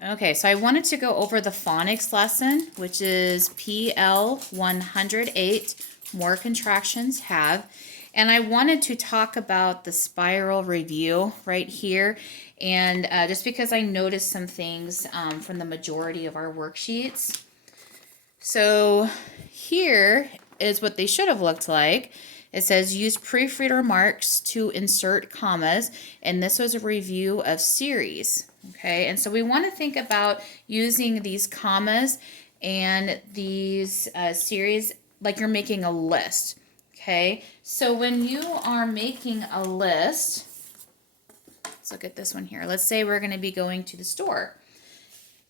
Okay, so I wanted to go over the phonics lesson, which is pl108, more contractions have. And I wanted to talk about the spiral review right here. And just because I noticed some things from the majority of our worksheets. So here is what they should have looked like. It says use proofreader marks to insert commas, and this was a review of series. Okay, and so we want to think about using these commas and these series like you're making a list. Okay, so when you are making a list, let's look at this one here. Let's say we're going to be going to the store,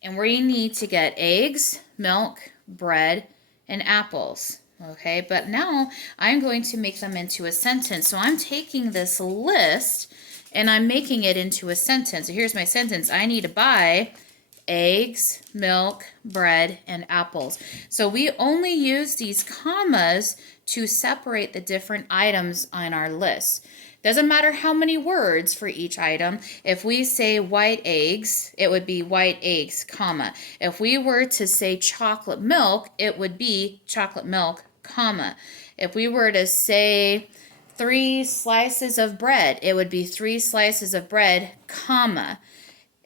and we need to get eggs, milk, bread, and apples. Okay, but now I'm going to make them into a sentence. So I'm taking this list and I'm making it into a sentence. So here's my sentence. I need to buy eggs, milk, bread, and apples. So we only use these commas to separate the different items on our list. Doesn't matter how many words for each item. If we say white eggs, it would be white eggs, comma. If we were to say chocolate milk, it would be chocolate milk, comma. If we were to say 3 slices of bread, it would be 3 slices of bread, comma.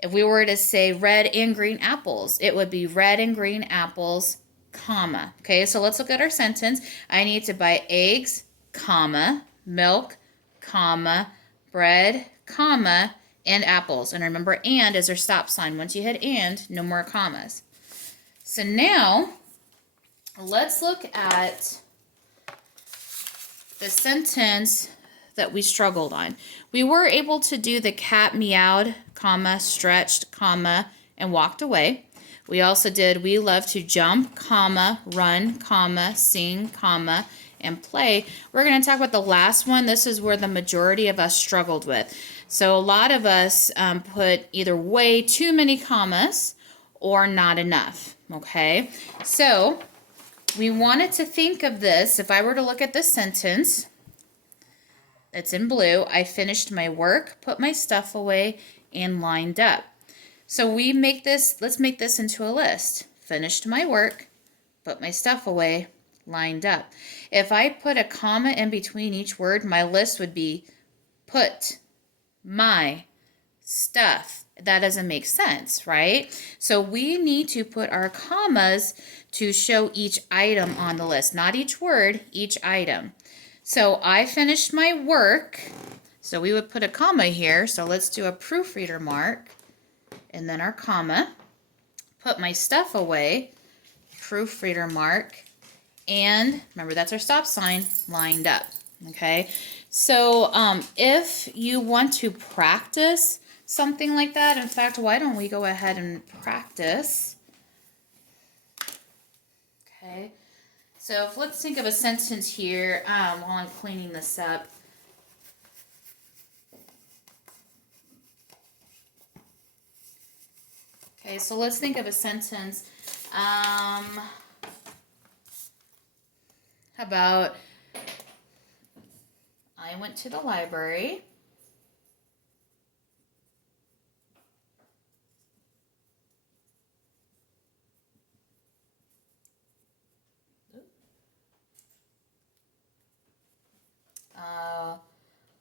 If we were to say red and green apples, it would be red and green apples, comma. Okay, so let's look at our sentence. I need to buy eggs, comma, milk, comma, bread, comma, and apples. And remember, and is our stop sign. Once you hit and, no more commas. So now, let's look at the sentence that we struggled on. We were able to do the cat meowed, comma, stretched, comma, and walked away. We also did we love to jump, comma, run, comma, sing, comma, and play. We're going to talk about the last one. This is where the majority of us struggled with. So a lot of us put either way too many commas or not enough. Okay, so we wanted to think of this. If I were to look at this sentence, it's in blue. I finished my work, put my stuff away, and lined up. So we make this, let's make this into a list. Finished my work, put my stuff away, lined up. If I put a comma in between each word, my list would be put my stuff. That doesn't make sense, right? So we need to put our commas to show each item on the list, not each word, each item. So I finished my work. So we would put a comma here. So let's do a proofreader mark and then our comma. Put my stuff away, proofreader mark, and remember that's our stop sign, lined up. Okay, so if you want to practice something like that, in fact, why don't we go ahead and practice? Okay, so let's think of a sentence here while I'm cleaning this up. Okay, so let's think of a sentence. How about I went to the library.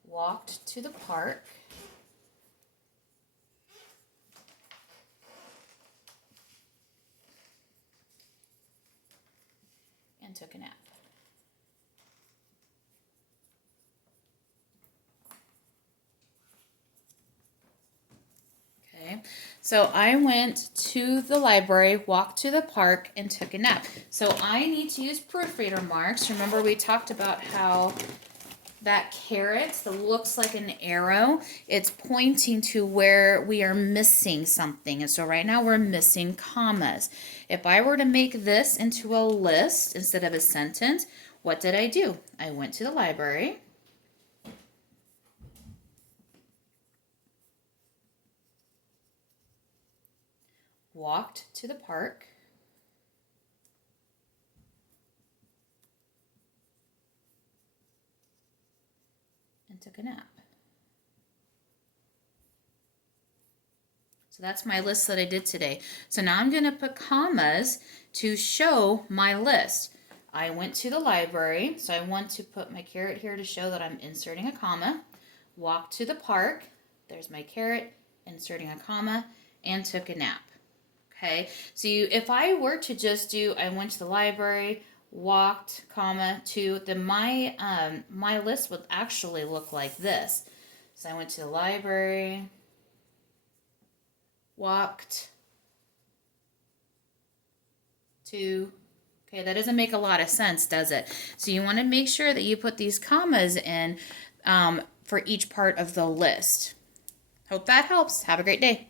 Walked to the park. And took a nap. Okay, so I went to the library, walked to the park, and took a nap. So I need to use proofreader marks. Remember we talked about how that caret that looks like an arrow, it's pointing to where we are missing something. And so right now we're missing commas. If I were to make this into a list instead of a sentence, what did I do? I went to the library. Walked to the park. And took a nap. So that's my list that I did today. So now I'm going to put commas to show my list. I went to the library, so I want to put my caret here to show that I'm inserting a comma. Walked to the park, there's my caret, inserting a comma, and took a nap. Okay, so if I were to just do, I went to the library, walked, comma, to, then my list would actually look like this. So I went to the library, walked, to, okay, that doesn't make a lot of sense, does it? So you want to make sure that you put these commas in for each part of the list. Hope that helps. Have a great day.